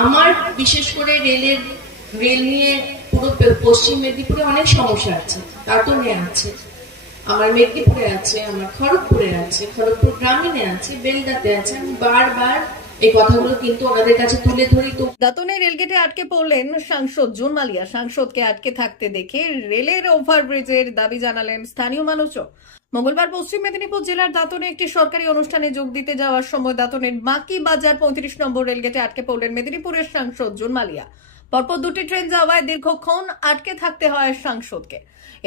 আমার বিশেষ করে রেল নিয়ে পুরো পশ্চিম মেদিনীপুরে অনেক সমস্যা আছে, দাঁতনে আছে, আমার মেদিনীপুরে আছে, আমার খড়গপুরে আছে, খড়গপুর গ্রামীণে আছে, বেলদাতে আছে। আমি বারবার এই কথাগুলো কিন্তু ওনাদের কাছে তুলে ধরি। তো দাঁতনে রেলগেটে আটকে পড়লেন সাংসদ জুন মালিয়া। সাংসদকে আটকে থাকতে দেখে রেলের ওভারব্রিজের দাবি জানালেন স্থানীয় মানুষও। মঙ্গলবার পশ্চিম মেদিনীপুর জেলার দাঁতনে একটি সরকারি অনুষ্ঠানে যোগ দিতে যাওয়ার সময় দাঁতনের মাকি বাজার 35 নম্বর রেলগেটে আটকে পড়লেন মেদিনীপুরের সাংসদ জুন মালিয়া। পরপর দুটি ট্রেন যাওয়ায় দীর্ঘক্ষণ আটকে থাকতে হয় সাংসদকে।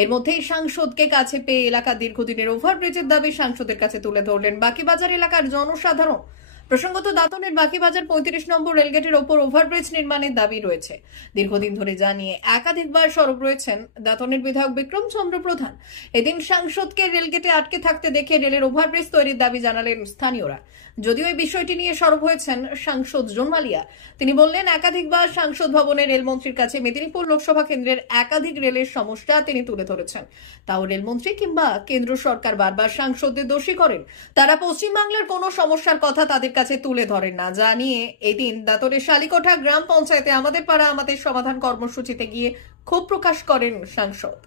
এর মধ্যেই সাংসদকে কাছে পেয়ে এলাকার দীর্ঘদিনের ওভারব্রিজের দাবি সাংসদের কাছে তুলে ধরলেন বাকি বাজার এলাকার জনসাধারণ। প্রসঙ্গত, দাঁতনের বাকি বাজার 35 নম্বর রেলগেটের ওপর ওভারব্রিজ নির্মাণের দাবি রয়েছে। দীর্ঘদিন ধরে জানিয়ে একাধিকবার সরব রয়েছেন দাঁতনের বিধায়ক বিক্রম চন্দ্র প্রধান। এদিন সাংসদকে রেলগেটে আটকে থাকতে দেখে রেলের ওভারব্রিজ তৈরির দাবি জানালেন স্থানীয়রা। যদিও এই বিষয়টি নিয়ে সরব হয়েছেন সাংসদ জুন মালিয়া। তিনি বললেন, একাধিকবার সাংসদ ভবনে রেলমন্ত্রীর কাছে মেদিনীপুর লোকসভা কেন্দ্রের একাধিক রেলের সমস্যা তিনি তুলে ধরেছেন। তাও রেলমন্ত্রী কিংবা কেন্দ্র সরকার বারবার সাংসদদের দোষী করেন। তারা পশ্চিমবাংলার কোনো সমস্যার কথা তাদের কাছে তুলে ধরেন না। যা নিয়ে এদিন দাঁতনের শালিকোঠা গ্রাম পঞ্চায়েতে আমাদের পাড়া আমাদের সমাধান কর্মসূচিতে গিয়ে ক্ষোভ প্রকাশ করেন সাংসদ।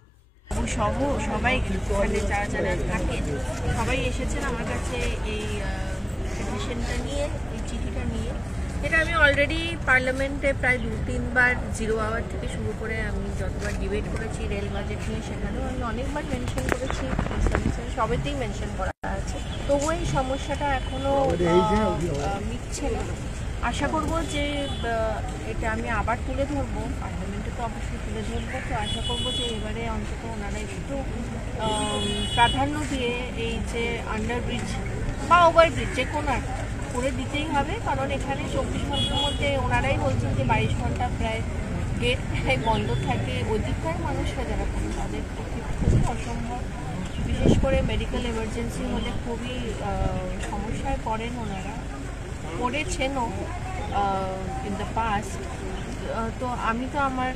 সবাই যারা যারা থাকেন সবাই এসেছেন আমার কাছে এই পিটিশনটা নিয়ে, এই চিঠিটা নিয়ে। এটা আমি অলরেডি পার্লামেন্টে প্রায় 2-3 বার 0 আওয়ার থেকে শুরু করে আমি যতবার ডিবেট করেছি রেল বাজেট নিয়ে, সেখানেও আমি অনেকবার মেনশন করেছি, সবেতেই মেনশন করা আছে। তবুও এই সমস্যাটা এখনো মিটছে না। আশা করব যে এটা আমি আবার তুলে ধরবো, পার্লামেন্টে তো অবশ্যই তুলে ধরবো। তো আশা করব যে এবারে অন্তত ওনারা একটু প্রাধান্য দিয়ে এই যে আন্ডারব্রিজ বা ওভারব্রিজ যে কোনো একটা করে দিতেই হবে। কারণ এখানে 24 ঘন্টার মধ্যে ওনারাই বলছেন যে 22 ঘন্টা প্রায় গেট প্রায় বন্ধ থাকে। অধিকার মানুষরা যারা থাকে তাদের পক্ষে খুবই অসম্ভব। বিশেষ করে মেডিকেল এমার্জেন্সি হলে খুবই সমস্যায় পড়েন ওনারা, পড়েছেনও ইন দ্য পাস্ট। তো আমি তো আমার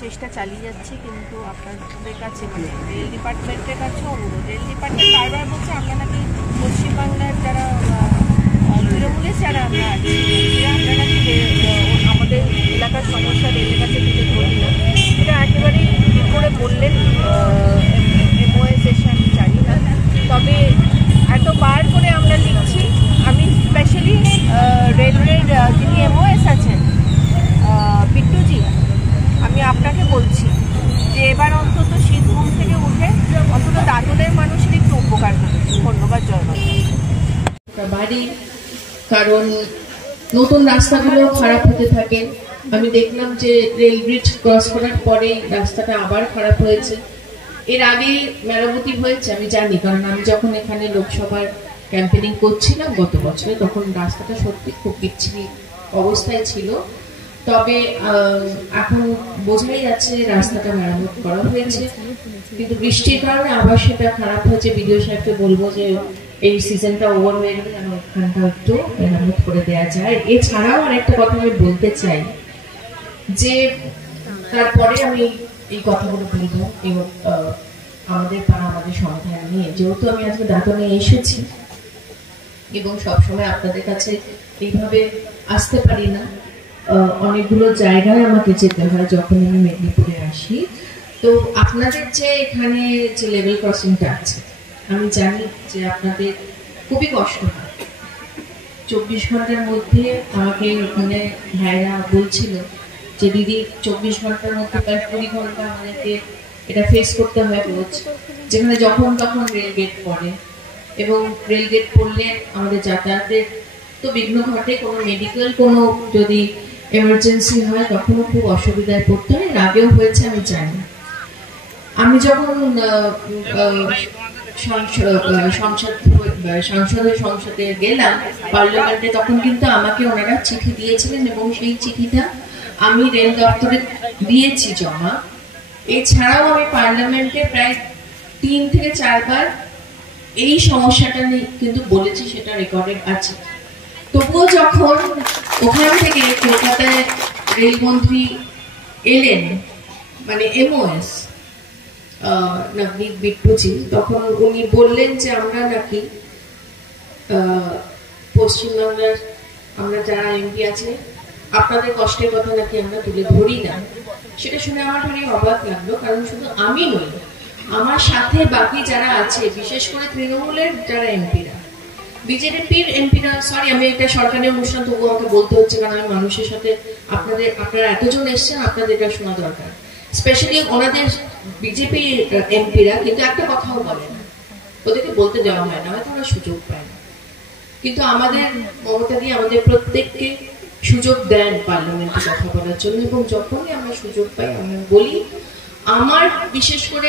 চেষ্টা চালিয়ে যাচ্ছি, কিন্তু আপনাদের কাছে মানে রেল ডিপার্টমেন্টের কাছে অনুরোধ। রেল ডিপার্টমেন্ট বারবার বলছে আমরা নাকি পশ্চিমবাংলার যারা তৃণমূলের যারা আমরা আছি আমরা নাকি আমাদের এলাকার সমস্যা রেলের কাছে তুলে ধরি না। এটা একেবারেই কী করে বললেন এমওএস এসে আমি জানি না। তবে এতবার করে আমরা লিখছি, আমি স্পেশালি রেলওয়ের যিনি এমওএস আছেন বিট্টুজি, আমি আপনাকে বলছি যে এবার অন্তত শীত ঘুম থেকে উঠে অন্তত দাঁতনের মানুষের একটু উপকার করবে। ধন্যবাদ। বাড়ি কারণ নতুন রাস্তাগুলো খারাপ হতে থাকে। আমি দেখলাম যে রেল ব্রিজ ক্রস করার পরে রাস্তাটা আবার খারাপ হয়েছে। এর আগেই মেরামতি হয়েছে আমি জানি, কারণ আমি যখন এখানে লোকসভার ক্যাম্পেনিং করছিলাম গত বছরে, তখন রাস্তাটা সত্যি খুব বিচ্ছিরি অবস্থায় ছিল। তবে এখন বোঝাই যাচ্ছে রাস্তাটা মেরামত করা হয়েছে, কিন্তু বৃষ্টির কারণে আবার সেটা খারাপ হয়েছে। বিডিও সাহেবকে বলবো যে এই সিজনটা ওভার হয়ে গেলে যেন ওখানটা একটু মেরামত করে দেওয়া যায়। এছাড়াও আরেকটা কথা আমি বলতে চাই যে তারপরে আমি এই কথাগুলো বলবো এবং আমাদের পাড়া আমাদের সমাধান নিয়ে, যেহেতু আমি আজকে দাঁতনে এসেছি এবং সবসময় আপনাদের কাছে এইভাবে আসতে পারি না, অনেকগুলো জায়গায় আমাকে যেতে হয় যখন আমি মেদিনীপুরে আসি। তো আপনাদের যে এখানে যে লেভেল ক্রসিংটা আছে, আমি জানি যে আপনাদের খুবই কষ্ট হয়। 24 ঘন্টার মধ্যে আমাকে ওখানে ভাইরা বলছিল যে দিদি 24 ঘন্টার মধ্যে প্রায় 20 ঘন্টা আমাদেরকে এটা ফেস করতে হয় রোজ, যেখানে যখন তখন রেলগেট পড়ে এবং রেলগেট পড়লে আমাদের যাতায়াতের তো বিঘ্ন ঘটে। কোনো মেডিকেল কোনো যদি এমার্জেন্সি হয় তখনও খুব অসুবিধায় পড়তে হয়। এর আগেও হয়েছে আমি জানি। আমি যখন সংসদে গেলাম পার্লামেন্টে, তখন কিন্তু আমাকে ওনারা চিঠি দিয়েছিলেন এবং সেই চিঠিটা আমি রেল দপ্তরে দিয়েছি জমা। এছাড়াও আমি পার্লামেন্টে প্রায় 3 থেকে 4 বার এই সমস্যাটা নিয়ে কিন্তু বলেছি, সেটা রেকর্ডেড আছে। তবুও যখন ওখান থেকে কলকাতায় রেলমন্ত্রী এলেন, মানে এমওএস নবনীত বিট্টুজি, তখন উনি বললেন যে আমরা নাকি পশ্চিমবাংলার আমরা যারা এমপি আছে আপনাদের কষ্টের কথা নাকি আমরা তুলে ধরি না, সেটা শুনে আমার ভারী অবাক লাগলো। কারণ শুধু আমি নই, আমার সাথে বাকি যারা আছে, বিশেষ করে তৃণমূলের যারা এমপিরা, বিজেপির এমপিরা, সরি আমি একটা সরকারি অনুষ্ঠান তবুও আমাকে বলতে হচ্ছে, কারণ আমি মানুষের সাথে আপনারা এতজন এসছেন, আপনাদের এটা শোনা দরকার। স্পেশালি ওনাদের বিজেপি এমপিরা কিন্তু একটা কথাও বলে না, ওদেরকে বলতে দেওয়া হয় না, হয়তো ওরা সুযোগ পায় না। কিন্তু আমাদের মমতা দিয়ে আমাদের প্রত্যেককে সুযোগ দেন পার্লামেন্টে কথা বলার জন্য, এবং যখনই আমরা সুযোগ পাই আমরা বলি। আমার বিশেষ করে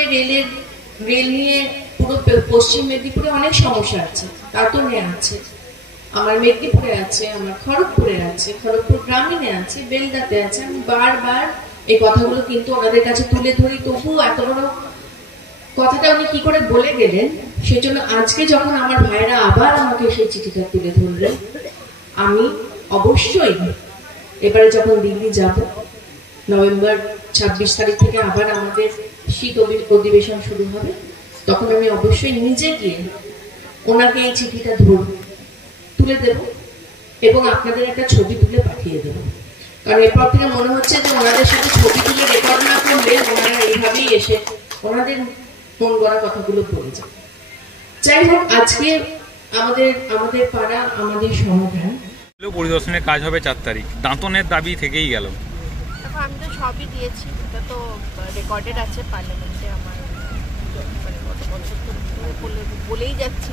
রেল নিয়ে পুরো পশ্চিম মেদিনীপুরে অনেক সমস্যা আছে, দাঁতনে আছে, আমার মেদিনীপুরে আছে, আমার খড়গপুরে আছে, খড়গপুর গ্রামীণে আছে, বেলদাতে আছে। আমি বারবার এই কথাগুলো কিন্তু ওনাদের কাছে তুলে ধরি, তবুও এত বড় কথাটা উনি কি করে বলে গেলেন। সেজন্য আজকে যখন আমার ভাইরা আবার আমাকে সেই চিঠিটা তুলে ধরলেন, আমি অবশ্যই এবারে যখন দিল্লি যাব, নভেম্বর 26 তারিখ থেকে আবার আমাদের শীত অধিবেশন শুরু হবে, তখন আমি অবশ্যই নিজে গিয়ে ওনাকে এই চিঠিটা তুলে দেব এবং আপনাদের একটা ছবি তুলে পাঠিয়ে দেব। কারণ এরপর থেকে মনে হচ্ছে যে ওনাদের সাথে ছবি তুলে রেকর্ড না করলে ওনারা এইভাবেই এসে ওনাদের মন গড়া কথাগুলো বলে যায়। যাই হোক, আজকে আমাদের পাড়া আমাদের সমাধান পরিদর্শনের কাজ হবে 4 তারিখ, দাঁতনের দাবি থেকেই গেল। আমি তো সবই দিয়েছি, এটা তো রেকর্ডেড আছে পার্লামেন্টে, আমার মানে গত বছর ধরে বলেই যাচ্ছি।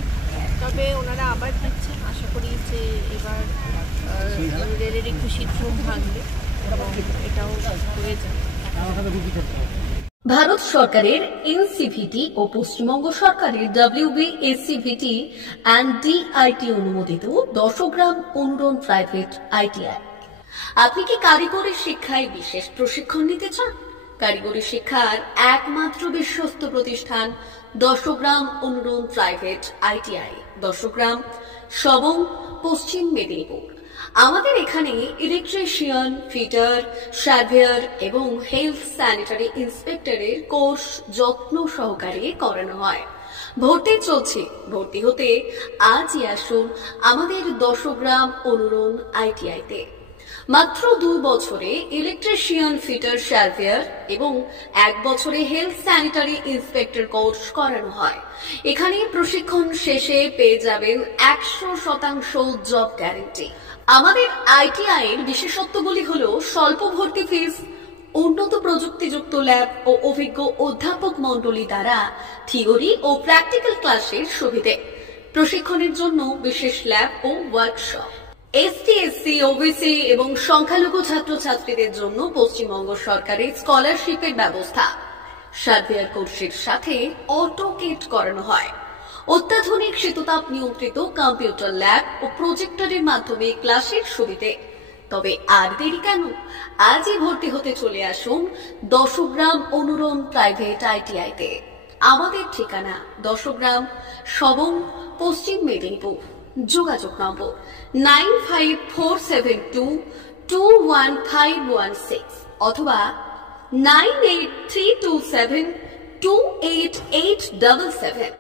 তবে ওনারা আবার দিচ্ছেন, আশা করি যে এবার রেলের একটু শীতঘুম ভাঙবে এবং এটাও হয়ে যাবে। ভারত সরকারের এনসিভিটি ও পশ্চিমবঙ্গ সরকারের WBSCVT অ্যান্ড DIT অনুমোদিত 10 গ্রাম অনুরণ প্রাইভেট ITI। আপনি কি কারিগরি শিক্ষায় বিশেষ প্রশিক্ষণ নিতে চান? কারিগরি শিক্ষার একমাত্র বিশ্বস্ত প্রতিষ্ঠান 10 গ্রাম অনুরণ প্রাইভেট ITI, 10 গ্রাম, সবং, পশ্চিম মেদিনীপুর। আমাদের এখানে ইলেকট্রিশিয়ান, ফিটার, সার্ভেয়ার এবং হেলথ স্যানিটারি ইন্সপেক্টরের কোর্স যত্ন সহকারে করানো হয়। ভর্তি চলছে। ভর্তি হতে আজই আসুন আমাদের 10 গ্রাম অনুরণ ITI-তে। মাত্র 2 বছরে ইলেকট্রিশিয়ান, ফিটার, সার্ভেয়ার এবং 1 বছরে হেলথ স্যানিটারি ইন্সপেক্টর কোর্স করানো হয়। এখানে প্রশিক্ষণ শেষে পেয়ে যাবেন 100% জব গ্যারান্টি। আমাদের ITI এর বিশেষত্বগুলি হলো স্বল্প ভর্তি ফিস, উন্নত প্রযুক্তিযুক্ত ল্যাব ও অভিজ্ঞ অধ্যাপক মণ্ডলী দ্বারা থিওরি ও প্র্যাকটিক্যাল ক্লাসের সুবিধে, প্রশিক্ষণের জন্য বিশেষ ল্যাব ও ওয়ার্কশপ, ST, SC, OBC এবং সংখ্যালঘু ছাত্রছাত্রীদের জন্য পশ্চিমবঙ্গ সরকারের স্কলারশিপের ব্যবস্থা। সার্ভেয়ার কোর্সের সাথে অটোকেট করানো হয়। অত্যাধুনিক শীততাপ নিয়ন্ত্রিত কম্পিউটার ল্যাব ও প্রজেক্টরের মাধ্যমে ক্লাসের সুবিধে। তবে আর দেরি কেন? আজই ভর্তি হতে চলে আসুন 10 গ্রাম অনুরণ প্রাইভেট ITI-তে। আমাদের ঠিকানা 10 গ্রাম, সবং, পশ্চিম মেদিনীপুর। যোগাযোগ নম্বর 9547221516 অথবা 9832728877।